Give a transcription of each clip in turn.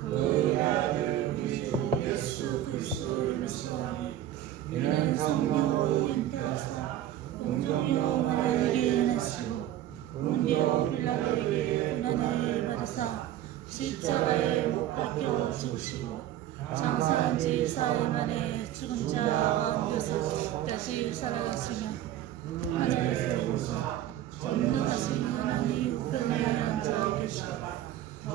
그의 아들 우리 주 예수 그리스도를 믿사오니 이는 성령으로 잉태하사 동정녀 마리아에게 나시고 본디오 빌라도에게 고난을 받으사 십자가에 못 박혀 죽으시고 장사한 지 4일 만에 죽은 자 가운데서 다시 살아가시며 하늘에서 오사 전능하신 하나님 우편에 앉아 계시고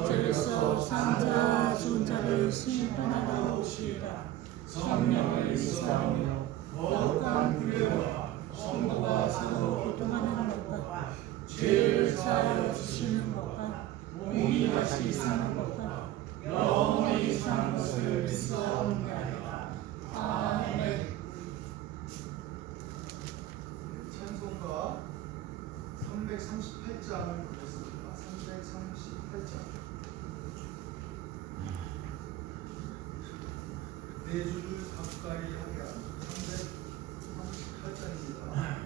저리서 산자 죽은 자를 심판하러 오시리라. 성령을 믿사오며 거룩한 교회와 성도가 서로 교통하는 것과 죄를 사하여 주시는 것과 몸이 다시 사는 것과 영원히 사는 것을 믿사옵나이다. 아멘. 찬송가 338장을 보겠습니다. 338장. 네 줄을 가까이 하게 한 338장입니다.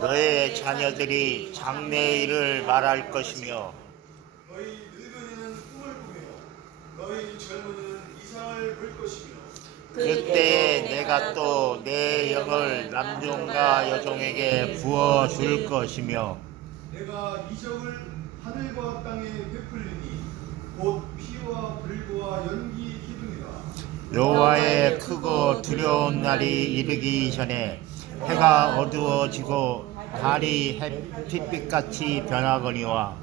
너의 자녀들이 장래일을 말할 것이며 너희 늙은이는 꿈을 꾸며 너희 젊은이는 이상을 볼 것이며 그때에 내가 또 내 영을 남종과 여종에게 부어 줄 것이며 내가 이적을 하늘과 땅에 베풀리니 곧 피와 불과 연기 기둥이라. 여호와의 크고 두려운 날이 이르기 전에 해가 어두워지고 달이 햇빛같이 변하거니와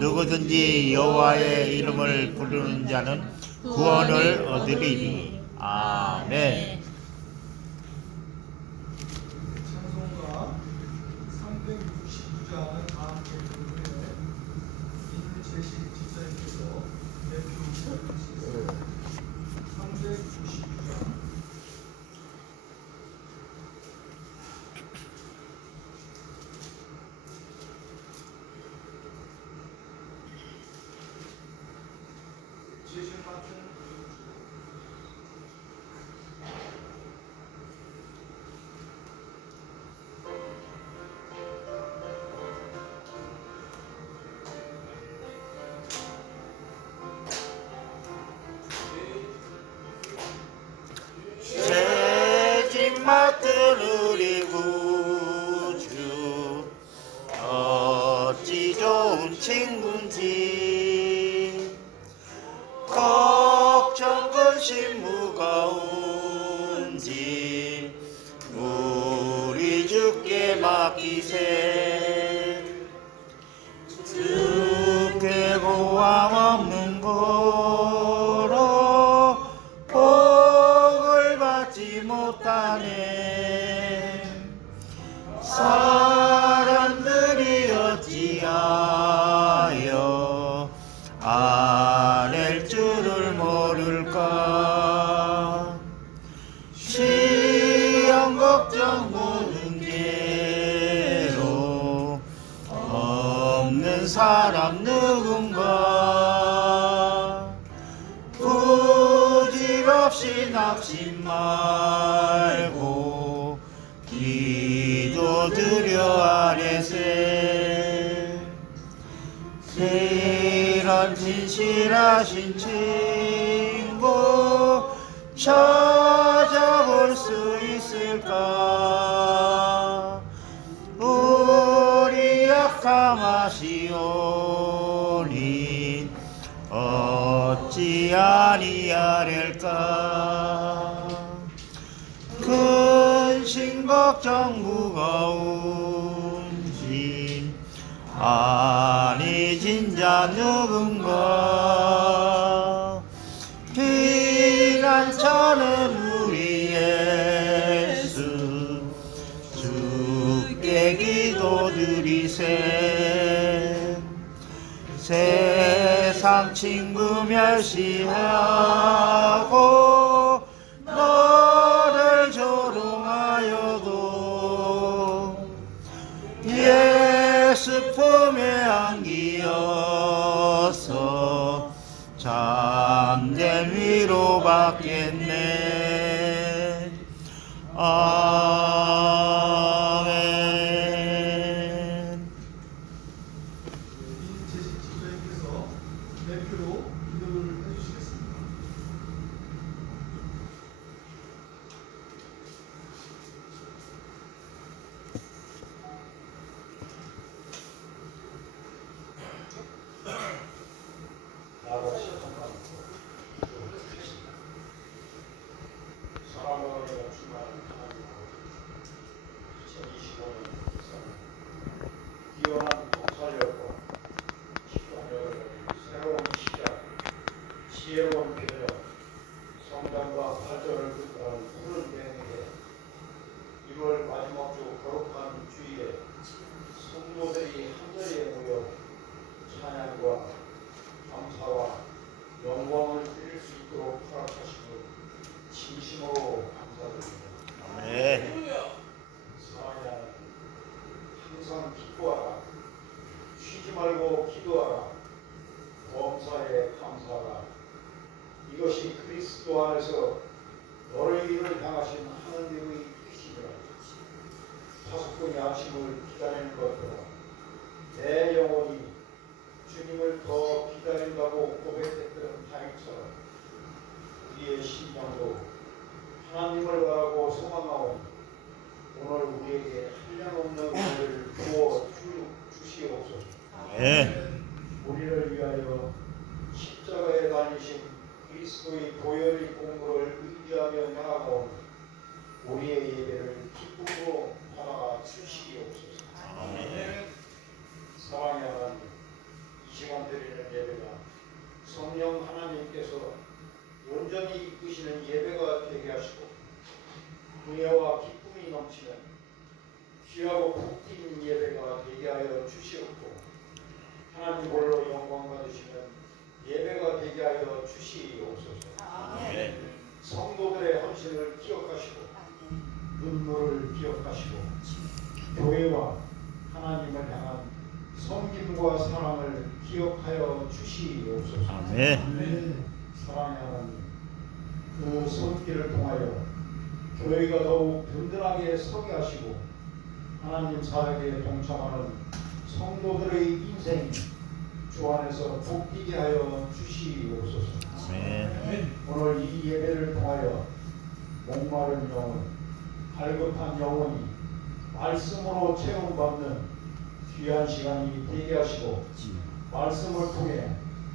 누구든지 여호와의 이름을 부르는 자는 구원을 얻으리니. 아멘. 근심 무거운 짐 우리 주께 맡기세. 주께 고함 없는 고로 복을 받지 못하네. 사람들이 어찌하여 아랠 줄을 모를까. 시험 걱정 모든 게로 없는 사람 누군가. 부질없이 낙심 말고 기도드려 아뢰세. 이런 진실하신 친구 찾아볼 수 있을까. 우리 약함하시오니 어찌 아니하릴까. 근심 걱정 무거운 짐 아니 진짜 누군가. 피난처는 우리 예수 주께 기도드리세. 세상 친구 멸시하고 너를 조롱하여도 예수 품에 안기어서 참된 위로 받겠네. 아멘. 민재식 집사님께서 대표로 기도를 해주시겠습니다. 사랑하는 주말 하나님, 2025년 뛰어난 통찰력과 집중력을 새로운 시작, 지혜로운 표현, 성장과 발전을 뜻하는 푸른 뱅에게 1월 마지막 주 거룩한 주일에 성도들이 한자리에 모여 찬양과 감사와 영광을 드릴 수 있도록 허락하시고 진심으로 감사드립니다. 아멘. 사랑하는 항상 기뻐하라, 쉬지 말고 기도하라, 범사에 감사하라. 이것이 그리스도 안에서 너희를 향하신 하나님의 뜻이니라. 5분의 아침을 기다리는 것보다 내 영혼이 주님을 더 기다린다고 고백했던 다윗처럼 우리의 심령도 하나님을 바라고 소망하오니 오늘 우리에게 한량없는 은혜를 부어 주시옵소서. 네. 우리를 위하여 십자가에 달리신 그리스도의 보혈의 공로를 의지하며 나아가오니 우리의 예배를 기쁨으로 받아 주시옵소서. 아멘. 사랑의 하나님, 이 시간 드리는 예배가 성령 하나님께서 온전히 이끄시는 예배가 되게 하시고 은혜와 기쁨이 넘치는 귀하고 복 뛴 예배가 되게 하여 주시옵고 하나님 홀로 영광 받으시는 예배가 되게 하여 주시옵소서. 아멘. 성도들의 헌신을 기억하시고 눈물을 기억하시고 교회와 하나님을 향한 섬김과 사랑을 기억하여 주시옵소서. 아멘. 사랑의 하나님, 그 손길을 통하여 교회가 더욱 든든하게 서게 하시고 하나님 사역에 동참하는 성도들의 인생이 주 안에서 복되게 하여 주시옵소서. 아멘. 오늘 이 예배를 통하여 목마른 영혼, 갈급한 영혼이 말씀으로 체험받는 귀한 시간이 되게 하시고 말씀을 통해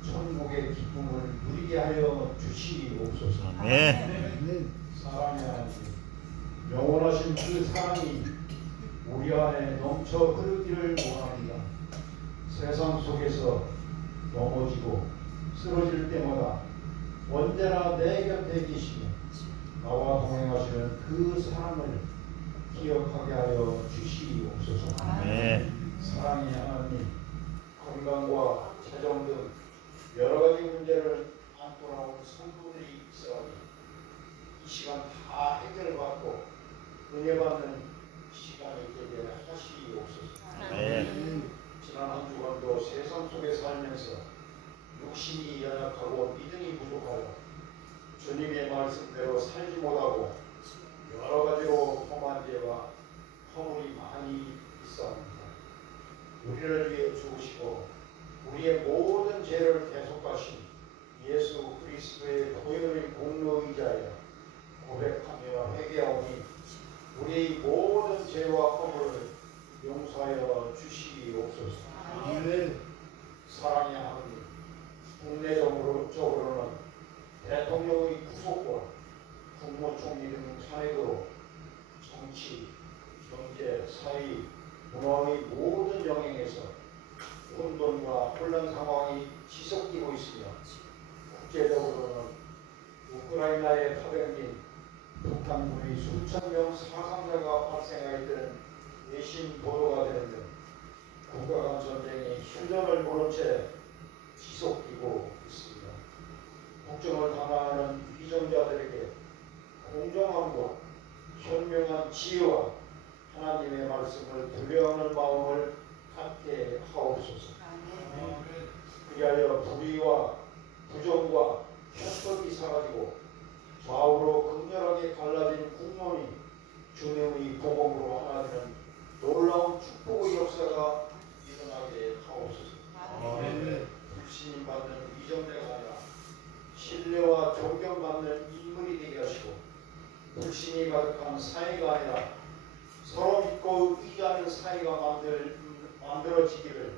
천국의 기쁨을 누리게 하여 주시옵소서. 아멘. 사랑의 하나님, 영원하신 그 사랑이 우리 안에 넘쳐 흐르기를 원합니다. 세상 속에서 넘어지고 쓰러질 때마다 언제나 내 곁에 계시며 나와 동행하시는 그 사랑을 기억하게 하여 주시옵소서. 아멘. 사랑의 하나님, 건강과 재정 등 여러 가지 문제를 안고 나온 성도들이 있어하니 이 시간 다 해결받고 은혜 받는 시간이 되게 하시옵소서. 아멘. 지난 한 주간도 세상 속에 살면서 육신이 연약하고 믿음이 부족하여 주님의 말씀대로 살지 못하고 여러 가지로 범한 죄와 허물이 많이 있사옵니다. 우리를 위해 죽으시고 우리의 모든 죄를 대속하신 예수 그리스도의 보혈의 공로 의지하여 고백하며 회개하오니 우리의 모든 죄와 허물을 용서하여 주시옵소서. 사랑의 하나님, 국내적으로는 대통령의 구속과 국무총리 등 차례로 정치, 경제, 사회, 문화의 모든 영역에서 혼돈과 혼란 상황이 지속되고 있으며 국제적으로는 우크라이나에 파병된 북한군의 수천 명 사상자가 발생하였다는 외신 보도가 되는 등 국가 간 전쟁이 휴전을 모른 채 지속되고 있습니다. 국정을 담당하는 위정자들에게 공정함과 현명한 지혜와 하나님의 말씀을 들려하는 마음을 갖게 하옵소서. 그리하여 불의와 부정과 편법이 사라지고 좌우로 극렬하게 갈라진 국론이 주님의 복음으로 하나되는 놀라운 축복의 역사가 일어나게 하옵소서. 불신임 받는 위정자가 아니라 신뢰와 존경받는 인물이 되게 하시고 불신이 가득한 사회가 아니라 서로 믿고 의지하는 사회가 만들어지기를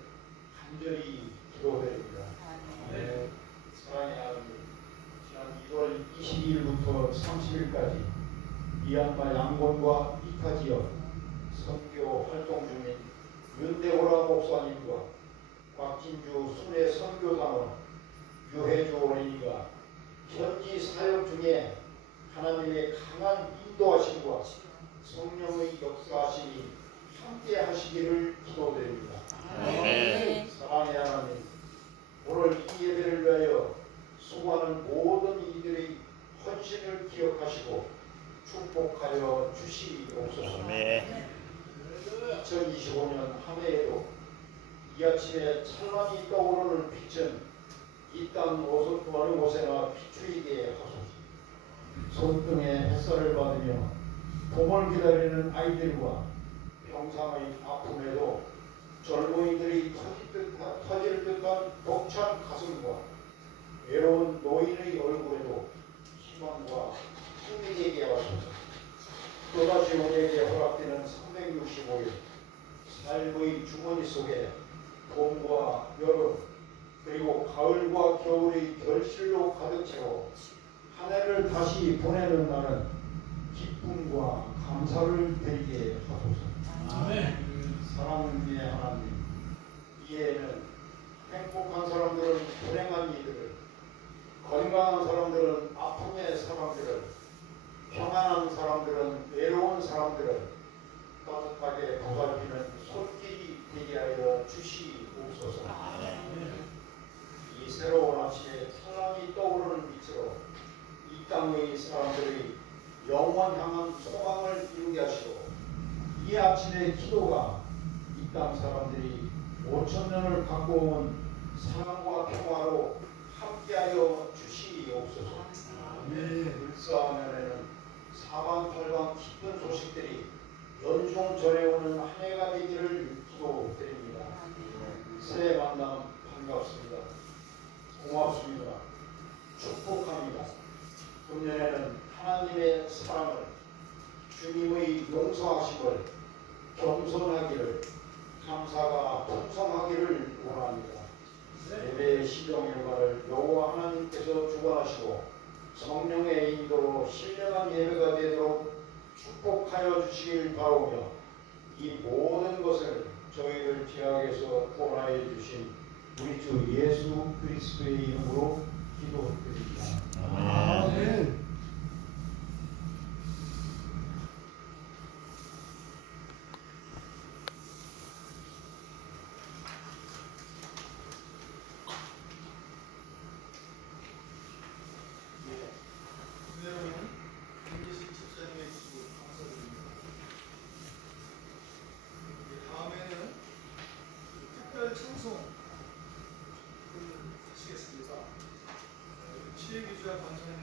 간절히 기도드립니다. 사랑의 하나님, 지난 2월 22일부터 30일까지 미얀마 양곤과 이카 지역 선교 활동 중인 윤대호라 목사님과 곽진주 순회 선교단원 유해주 어린이가 현지 사역 중에 하나님의 강한 인도하심과 성령의 역사하심이 함께 하시기를 기도드립니다. 사랑의 하나님, 오늘 이 예배를 위하여 수고하는 모든 이들의 헌신을 기억하시고 축복하여 주시옵소서. 2025년 한 해에도 이 아침에 찬란히 떠오르는 빛은 이 땅 어느 곳에나 비추이게 하소서. 손등에 햇살을 받으며 봄을 기다리는 아이들과 병상의 아픔에도 젊은이들이 터질 듯한 벅찬 가슴과 외로운 노인의 얼굴에도 희망과 힘이 되게 하소서. 또다시 우리에게 허락되는 365일 삶의 주머니 속에 봄과 여름 그리고 가을과 겨울의 결실로 가득 채워 한 해를 다시 보내는 날은 기쁨과 감사를 드리게 하소서. 사랑의 하나님, 이해는 행복한 사람들은 불행한 이들을, 건강한 사람들은 아픔의 사람들을, 평안한 사람들은 외로운 사람들을 따뜻하게 보살피는 손길이 되게 하여 주시옵소서. 이 새로운 아침에 찬란히 떠오르는 빛으로 이 땅의 사람들의 영원 향한 소망을 이루게 하시고 이 아침의 기도가 이 땅 사람들이 5,000년을 갖고 온 사랑과 평화로 함께하여 주시옵소서. 을사하면에는 사방팔방 기쁜 소식들이 연중 전해오는 한 해가 되기를 기도드립니다. 새해 만남 반갑습니다. 고맙습니다. 축복합니다. 금년에는 하나님의 사랑을, 주님의 용서하심을, 겸손하기를, 감사가 풍성하기를 원합니다. 예배의 시정 일과를 여호와 하나님께서 주관하시고 성령의 인도로 신령한 예배가 되도록 축복하여 주시길 바라오며 이 모든 것을 저희를 죄악에서 구원하여 주신 우리 주 예수 그리스도의 이름으로 기도드립니다. 아멘. 여러분, 김기식 집사님의 기도 감사드립니다. 다음에는 특별 찬송을 하시겠습니다. 치외기주야 감사님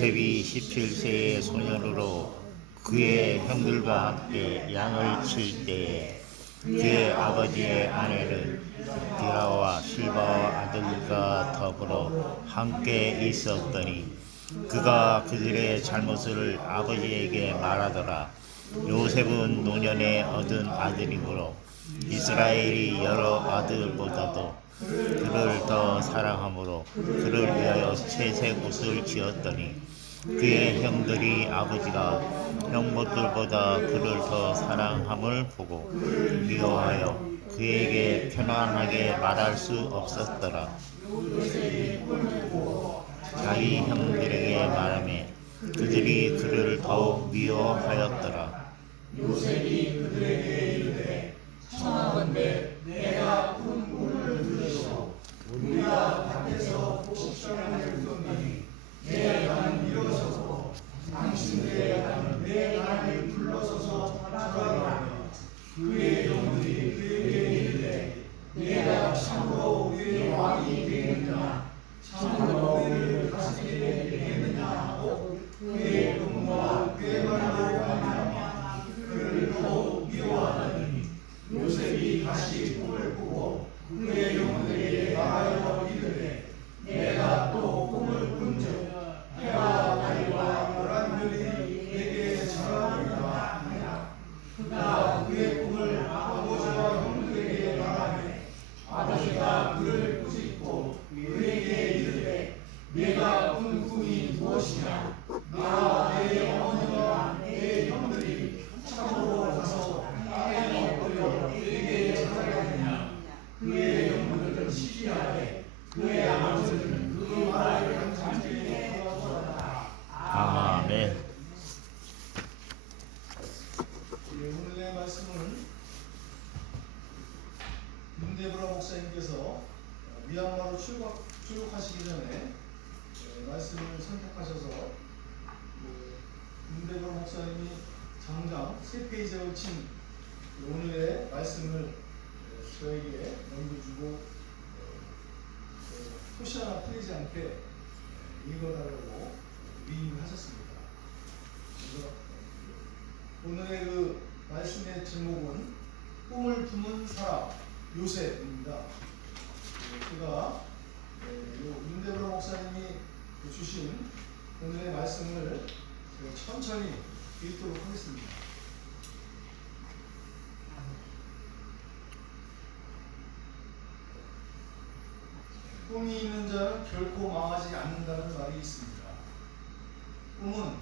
요셉이 17세의 소년으로 그의 형들과 함께 양을 칠 때에 그의 아버지의 아내는 디라와 실바와 아들과 더불어 함께 있었더니 그가 그들의 잘못을 아버지에게 말하더라. 요셉은 노년에 얻은 아들이므로 이스라엘이 여러 아들보다도 그를 더 사랑하므로 그를 위하여 채색 옷을 지었더니 그의 형들이 아버지가 형들보다 그를 더 사랑함을 보고 미워하여 그에게 편안하게 말할 수 없었더라. 자기 형들에게 말하며 그들이 그를 더욱 미워하였더라. 아멘. 오늘의 말씀은 윤대브라 목사님께서 미얀마로 출국하시기 전에 말씀을 선택하셔서 윤대브라 목사님이 장장 3페이지에 걸친 오늘의 말씀을 저에게 넘겨주고 토시 하나 틀리지 않게 읽어달라고 위임을 하셨습니다. 그래서 오늘의 그 말씀의 제목은 꿈을 품은 사람 요셉입니다. 제가 윤대브라 목사님이 주신 오늘의 말씀을 천천히 읽도록 하겠습니다. 꿈이 있는 자는 결코 망하지 않는다는 말이 있습니다. 꿈은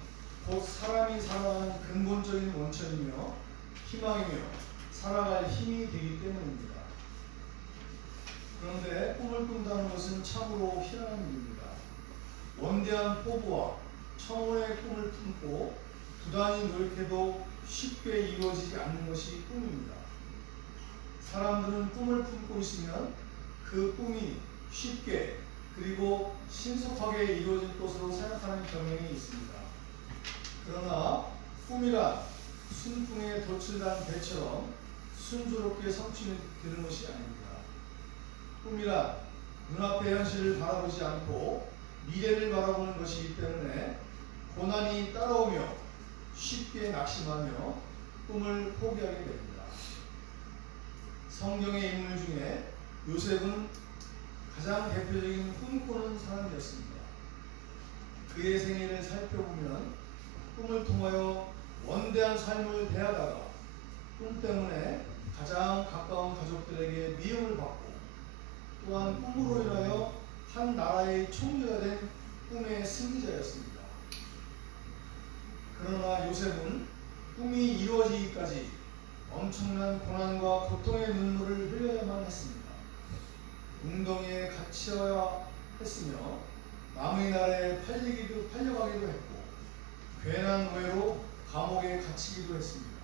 곧 사람이 살아가는 근본적인 원천이며 희망이며 살아갈 힘이 되기 때문입니다. 그런데 꿈을 꾼다는 것은 참으로 희한한 일입니다. 원대한 포부와 청혼의 꿈을 품고 부단히 노력해도 쉽게 이루어지지 않는 것이 꿈입니다. 사람들은 꿈을 품고 있으면 그 꿈이 쉽게 그리고 신속하게 이루어질 것으로 생각하는 경향이 있습니다. 그러나 꿈이란 순풍에 돛을 배처럼 순조롭게 성취되는 것이 아닙니다. 꿈이란 눈앞의 현실을 바라보지 않고 미래를 바라보는 것이기 때문에 고난이 따라오며 쉽게 낙심하며 꿈을 포기하게 됩니다. 성경의 인물 중에 요셉은 가장 대표적인 꿈꾸는 사람이었습니다. 그의 생애를 살펴보면 꿈을 통하여 원대한 삶을 대하다가 꿈 때문에 가장 가까운 가족들에게 미움을 받고 또한 꿈으로 인하여 한 나라의 총리가 된 꿈의 승리자였습니다. 그러나 요셉은 꿈이 이루어지기까지 엄청난 고난과 고통의 눈물을 흘려야만 했습니다. 웅덩이에 갇혀야 했으며 남의 나라에 팔려가기도 했고 괜한 오해로 감옥에 갇히기도 했습니다.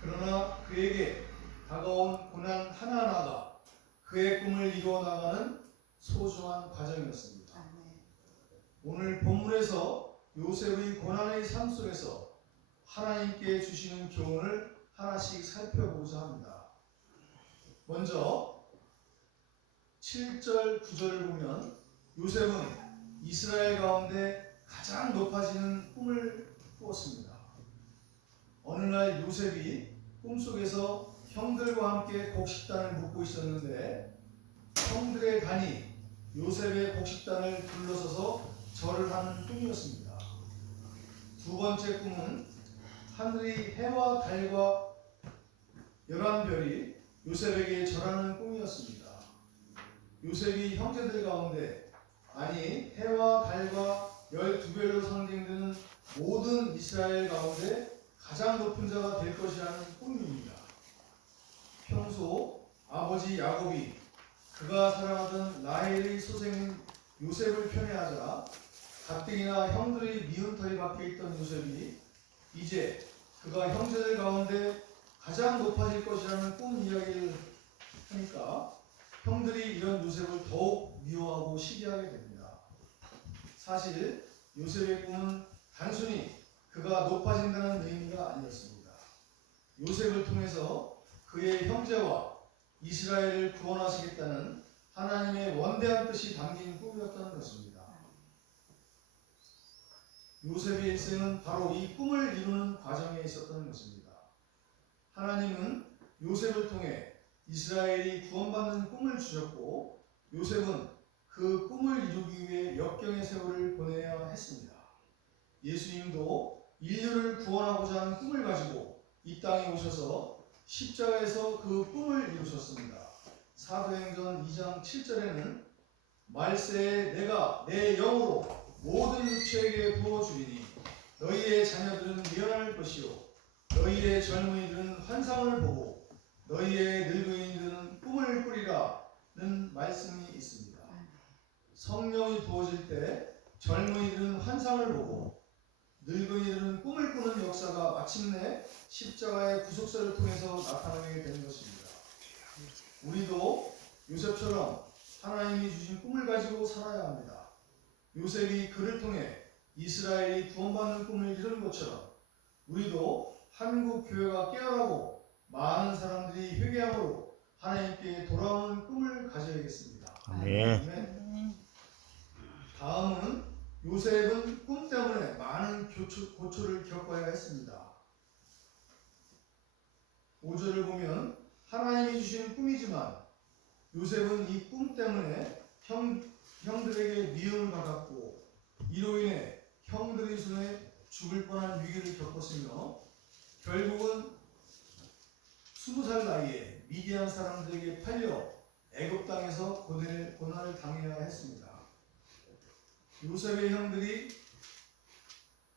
그러나 그에게 다가온 고난 하나하나가 그의 꿈을 이루어 나가는 소중한 과정이었습니다. 오늘 본문에서 요셉의 고난의 삶 속에서 하나님께 주시는 교훈을 하나씩 살펴보고자 합니다. 먼저 7절, 9절을 보면 요셉은 이스라엘 가운데 가장 높아지는 꿈을 꾸었습니다. 어느 날 요셉이 꿈속에서 형들과 함께 곡식단을 묵고 있었는데 형들의 단이 요셉의 곡식단을 둘러서서 절을 하는 꿈이었습니다. 두 번째 꿈은 하늘의 해와 달과 11별이 요셉에게 절하는 꿈이었습니다. 요셉이 형제들 가운데 아니 해와 달과 12별로 상징되는 모든 이스라엘 가운데 가장 높은 자가 될 것이라는 꿈입니다. 평소 아버지 야곱이 그가 사랑하던 라헬의 소생인 요셉을 편애하자 가뜩이나 형들의 미운 털이 박혀있던 요셉이 이제 그가 형제들 가운데 가장 높아질 것이라는 꿈 이야기를 하니까 형들이 이런 요셉을 더욱 미워하고 시기하게 됩니다. 사실 요셉의 꿈은 단순히 그가 높아진다는 의미가 아니었습니다. 요셉을 통해서 그의 형제와 이스라엘을 구원하시겠다는 하나님의 원대한 뜻이 담긴 꿈이었다는 것입니다. 요셉의 일생은 바로 이 꿈을 이루는 과정에 있었던 것입니다. 하나님은 요셉을 통해 이스라엘이 구원받는 꿈을 주셨고 요셉은 그 꿈을 이루기 위해 역경의 세월을 보내야 했습니다. 예수님도 인류를 구원하고자 하는 꿈을 가지고 이 땅에 오셔서 십자가에서 그 꿈을 이루셨습니다. 사도행전 2장 7절에는 말세에 내가 내 영으로 모든 육체에게 부어주리니 너희의 자녀들은 예언할 것이요 너희의 젊은이들은 환상을 보고 너희의 늙은이들은 꿈을 꾸리라는 말씀이 있습니다. 성령이 부어질 때 젊은이들은 환상을 보고 늙은이들은 꿈을 꾸는 역사가 마침내 십자가의 구속사를 통해서 나타나게 되는 것입니다. 우리도 요셉처럼 하나님이 주신 꿈을 가지고 살아야 합니다. 요셉이 그를 통해 이스라엘이 구원받는 꿈을 이룬 것처럼 우리도 한국 교회가 깨어나고 많은 사람들이 회개함으로 하나님께 돌아오는 꿈을 가져야겠습니다. 아멘. 다음은 요셉은 꿈 때문에 많은 고초를 겪어야 했습니다. 5절을 보면 하나님이 주신 꿈이지만 요셉은 이 꿈 때문에 형들에게 미움을 받았고 이로 인해 형들의 손에 죽을 뻔한 위기를 겪었으며 결국은 20살 나이에 미디안 사람들에게 팔려 애굽 땅에서 고난을 당해야 했습니다. 요셉의 형들이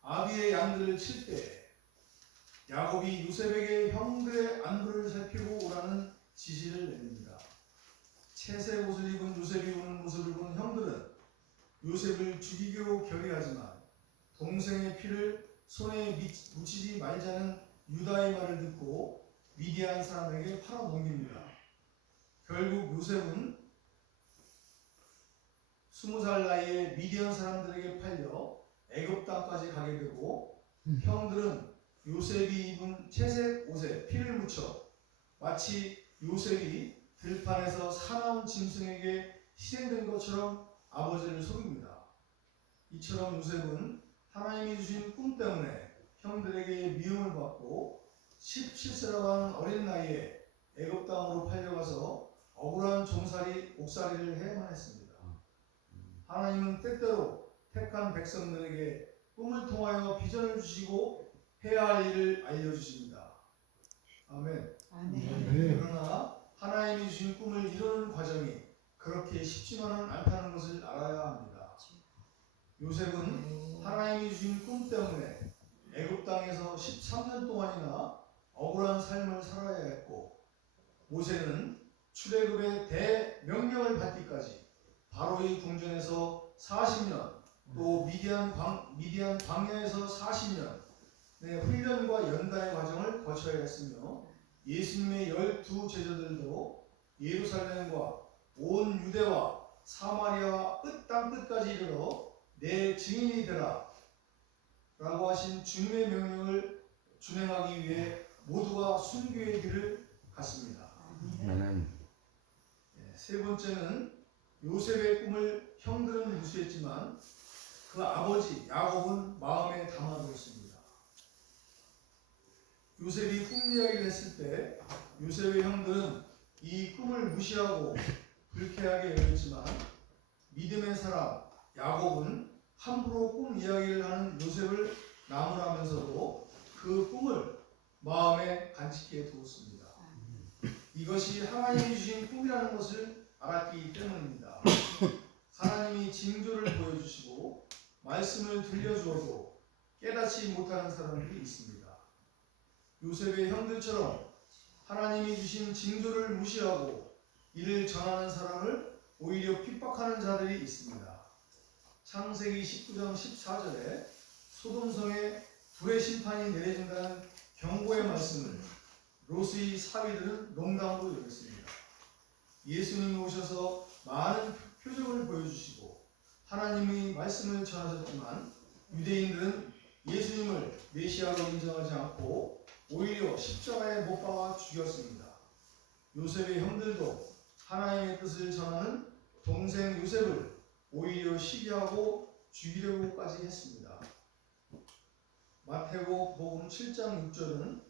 아비의 양들을 칠 때 야곱이 요셉에게 형들의 안부를 살피고 오라는 지시를 내립니다. 채색 옷을 입은 요셉이 오는 모습을 본 형들은 요셉을 죽이기로 결의하지만 동생의 피를 손에 묻히지 말자는 유다의 말을 듣고 미디안 사람에게 팔아넘깁니다. 결국 요셉은 20살 나이에 미디안 사람들에게 팔려 애굽 땅까지 가게 되고 형들은 요셉이 입은 채색 옷에 피를 묻혀 마치 요셉이 들판에서 사나운 짐승에게 희생된 것처럼 아버지를 속입니다. 이처럼 요셉은 하나님이 주신 꿈 때문에 형들에게 미움을 받고 17세라고 하는 어린 나이에 애굽 땅으로 팔려가서 억울한 옥살이를 해야만 했습니다. 하나님은 때때로 택한 백성들에게 꿈을 통하여 비전을 주시고 해야 할 일을 알려주십니다. 아멘. 그러나 하나님이 주신 꿈을 이루는 과정이 그렇게 쉽지만은 않다는 것을 알아야 합니다. 요셉은 하나님이 주신 꿈 때문에 애굽 땅에서 13년 동안이나 억울한 삶을 살아야 했고 모세는 출애굽의 대명령을 받기까지 바로의 궁전에서 40년 또 미디안 광야에서 40년 훈련과 연단의 과정을 거쳐야 했으며 예수님의 12제자들도 예루살렘과 온 유대와 사마리아와 땅 끝까지 이르러 내 증인이 되라 라고 하신 주님의 명령을 준행하기 위해 모두가 순교의 길을 갔습니다. 세 번째는 요셉의 꿈을 형들은 무시했지만 그 아버지 야곱은 마음에 담아두었습니다. 요셉이 꿈 이야기를 했을 때 요셉의 형들은 이 꿈을 무시하고 불쾌하게 여겼지만 믿음의 사람 야곱은 함부로 꿈 이야기를 하는 요셉을 나무라면서도 그 꿈을 마음에 간직해 두었습니다. 이것이 하나님이 주신 꿈이라는 것을 알았기 때문입니다. 하나님이 징조를 보여주시고 말씀을 들려주어도 깨닫지 못하는 사람들이 있습니다. 요셉의 형들처럼 하나님이 주신 징조를 무시하고 이를 전하는 사람을 오히려 핍박하는 자들이 있습니다. 창세기 19장 14절에 소돔성에 불의 심판이 내려진다는 경고의 말씀을 롯의 사위들은 농담으로 여겼습니다. 예수님이 오셔서 많은 표적을 보여주시고 하나님의 말씀을 전하셨지만 유대인들은 예수님을 메시아로 인정하지 않고 오히려 십자가에 못 박아 죽였습니다. 요셉의 형들도 하나님의 뜻을 전하는 동생 요셉을 오히려 시기하고 죽이려고까지 했습니다. 마태복음 7장 6절은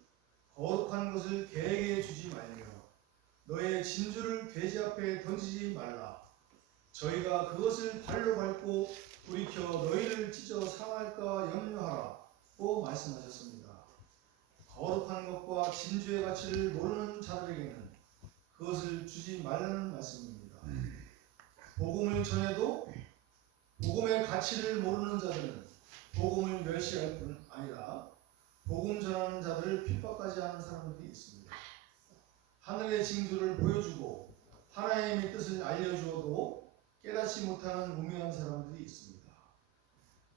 거룩한 것을 개에게 주지 말며 너의 진주를 돼지 앞에 던지지 말라. 저희가 그것을 발로 밟고 돌이켜 너희를 찢어 상할까 염려하라고 말씀하셨습니다. 거룩한 것과 진주의 가치를 모르는 자들에게는 그것을 주지 말라는 말씀입니다. 복음을 전해도 복음의 가치를 모르는 자들은 복음을 멸시할 뿐 아니라 복음 전하는 자들을 핍박까지 하는 사람들이 있습니다. 하늘의 징조를 보여주고 하나님의 뜻을 알려주어도 깨닫지 못하는 무명한 사람들이 있습니다.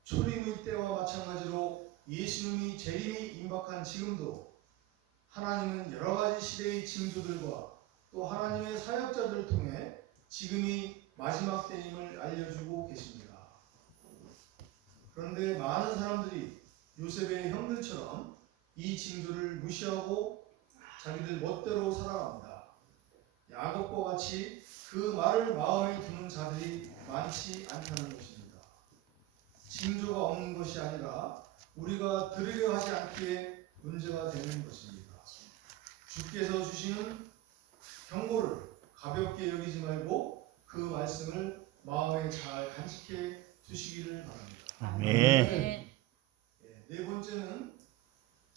초림의 때와 마찬가지로 예수님이 재림이 임박한 지금도 하나님은 여러 가지 시대의 징조들과 또 하나님의 사역자들을 통해 지금이 마지막 때임을 알려주고 계십니다. 그런데 많은 사람들이 요셉의 형들처럼 이 징조를 무시하고 자기들 멋대로 살아갑니다. 야곱과 같이 그 말을 마음에 두는 자들이 많지 않다는 것입니다. 징조가 없는 것이 아니라 우리가 들으려 하지 않기에 문제가 되는 것입니다. 주께서 주시는 경고를 가볍게 여기지 말고 그 말씀을 마음에 잘 간직해 두시기를 바랍니다. 아멘. 네 번째는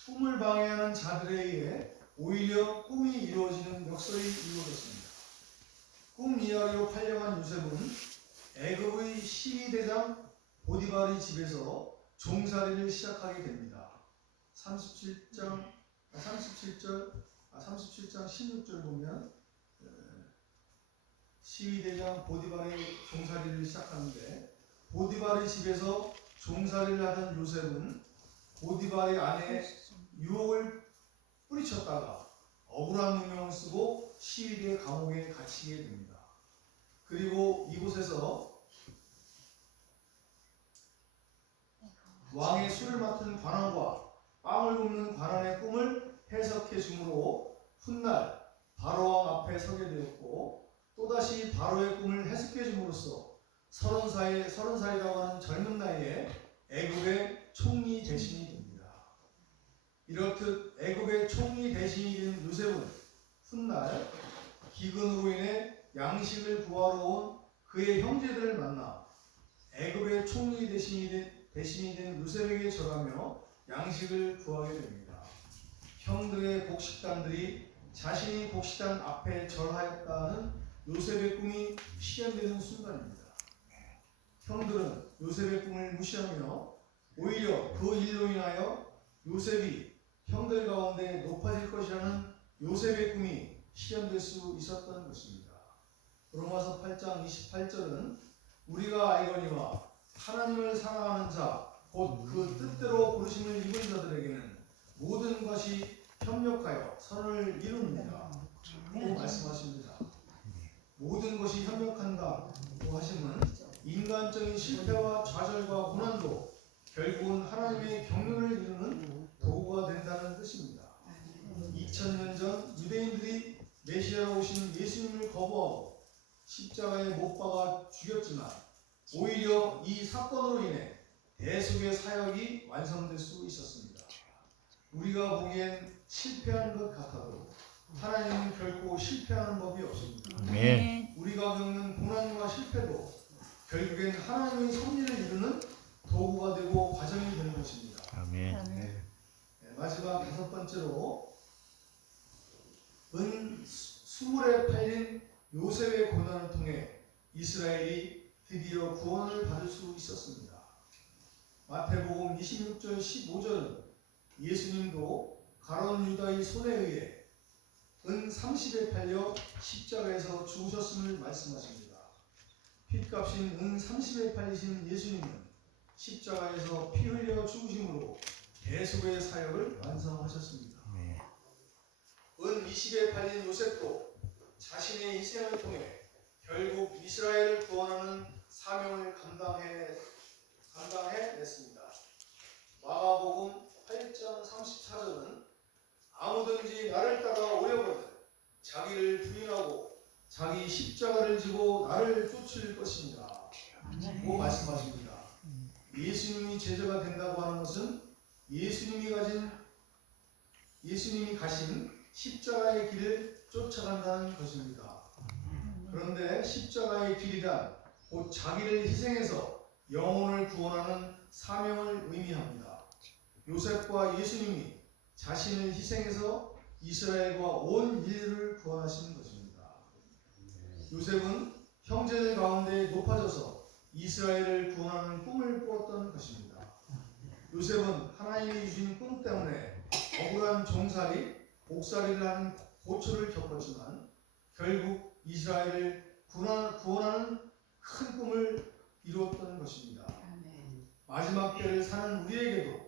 꿈을 방해하는 자들에 의해 오히려 꿈이 이루어지는 역설이 이루어졌습니다. 꿈 이야기로 팔려간 요셉은 애굽의 시위대장 보디발의 집에서 종살이를 시작하게 됩니다. 37장 16절 보면 시위대장 보디발의 종살이를 시작하는데 보디발의 집에서 종살이를 하던 요셉은 보디발의 아내 유혹을 뿌리쳤다가 억울한 누명을 쓰고 시위대 감옥에 갇히게 됩니다. 그리고 이곳에서 왕의 술을 맡은 관원과 빵을 굽는 관원의 꿈을 해석해 주므로 훗날 바로왕 앞에 서게 되었고 또다시 바로의 꿈을 해석해 줌으로써 30살이라고 하는 젊은 나이에 애굽의 총리 대신이 됩니다. 이렇듯 애굽의 총리 대신이 된 요셉은 훗날 기근으로 인해 양식을 구하러 온 그의 형제들을 만나 애굽의 총리 대신이 된 요셉에게 절하며 양식을 구하게 됩니다. 형들의 곡식단들이 자신이 곡식단 앞에 절하였다는 요셉의 꿈이 실현되는 순간입니다. 형들은 요셉의 꿈을 무시하며 오히려 그 일로 인하여 요셉이 형들 가운데 높아질 것이라는 요셉의 꿈이 실현될 수 있었던 것입니다. 로마서 8장 28절은 우리가 알거니와 하나님을 사랑하는 자 곧 그 뜻대로 부르심을 입은 자들에게는 모든 것이 협력하여 선을 이룹니다. 고 말씀하십니다. 모든 것이 협력한다고 하심은 인간적인 실패와 좌절과 고난도 결국은 하나님의 경륜을 이루는 도구가 된다는 뜻입니다. 2000년 전 유대인들이 메시아로 오신 예수님을 거부하고 십자가에 못 박아 죽였지만 오히려 이 사건으로 인해 대속의 사역이 완성될 수 있었습니다. 우리가 보기엔 실패한 것 같아도 하나님은 결코 실패하는 법이 없습니다. 아멘. 우리가 겪는 고난과 실패도 결국엔 하나님의 섭리를 이루는 도구가 되고 과정이 되는 것입니다. 아멘. 네, 마지막 5번째로 은 수물에 팔린 요셉의 고난을 통해 이스라엘이 드디어 구원을 받을 수 있었습니다. 마태복음 26절 15절은 예수님도 가룟 유다의 손에 의해 은 30에 팔려 십자가에서 죽으셨음을 말씀하십니다. 핏값인 은 30에 팔리신 예수님은 십자가에서 피 흘려 죽으심으로 대속의 사역을 완성하셨습니다. 은 20에 팔린 요셉도 자신의 희생을 통해 결국 이스라엘을 구원하는 사명을 감당해냈습니다. 마가복음 8장 34절은 아무든지 나를 따라 오려거든 자기를 부인하고 자기 십자가를 지고 나를 쫓을 것입니다. 고 말씀하십니다. 예수님이 제자가 된다고 하는 것은 예수님이 가신 십자가의 길을 쫓아간다는 것입니다. 그런데 십자가의 길이란 곧 자기를 희생해서 영혼을 구원하는 사명을 의미합니다. 요셉과 예수님이 자신을 희생해서 이스라엘과 온 인류를 구원하신 것입니다. 요셉은 형제들 가운데 높아져서 이스라엘을 구원하는 꿈을 꾸었던 것입니다. 요셉은 하나님이 주신 꿈 때문에 억울한 종살이, 옥살이를 하는 고초를 겪었지만 결국 이스라엘을 구원하는 큰 꿈을 이루었던 것입니다. 마지막 때를 사는 우리에게도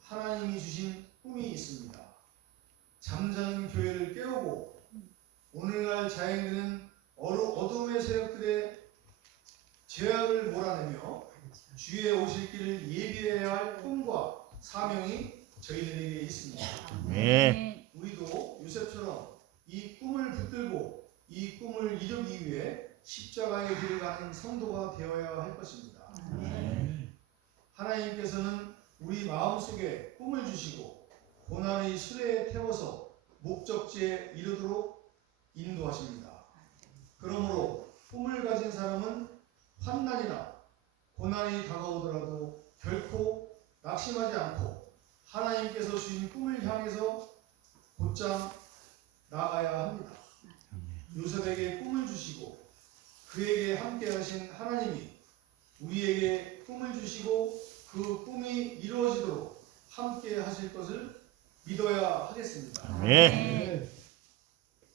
하나님이 주신 꿈이 있습니다. 잠자는 교회를 깨우고 오늘날 자행되는 어둠의 세력들의 죄악을 몰아내며 주의 오실 길을 예비해야 할 꿈과 사명이 저희들에게 있습니다. 아멘. 우리도 요셉처럼 이 꿈을 붙들고 이 꿈을 이루기 위해 십자가의 길을 가는 성도가 되어야 할 것입니다. 하나님께서는 우리 마음속에 꿈을 주시고 고난의 수레에 태워서 목적지에 이르도록 인도하십니다. 그러므로 꿈을 가진 사람은 환난이나 고난이 다가오더라도 결코 낙심하지 않고 하나님께서 주신 꿈을 향해서 곧장 나가야 합니다. 요셉에게 꿈을 주시고 그에게 함께 하신 하나님이 우리에게 꿈을 주시고 그 꿈이 이루어지도록 함께 하실 것을 믿어야 하겠습니다. 아멘.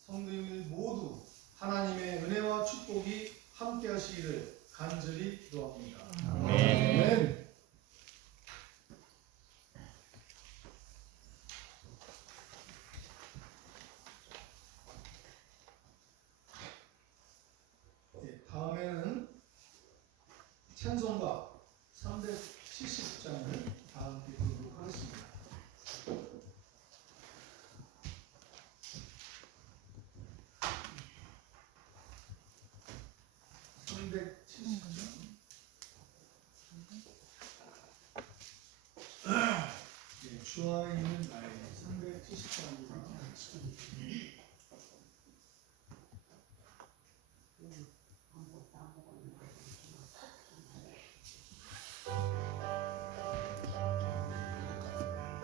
성도님들 모두 하나님의 은혜와 축복이 함께 하시기를 간절히 기도합니다. 아멘. 다음에는 찬송가 370장을 다 함께 부르도록 하겠습니다. 주 안에 있는 나의 370장입니다.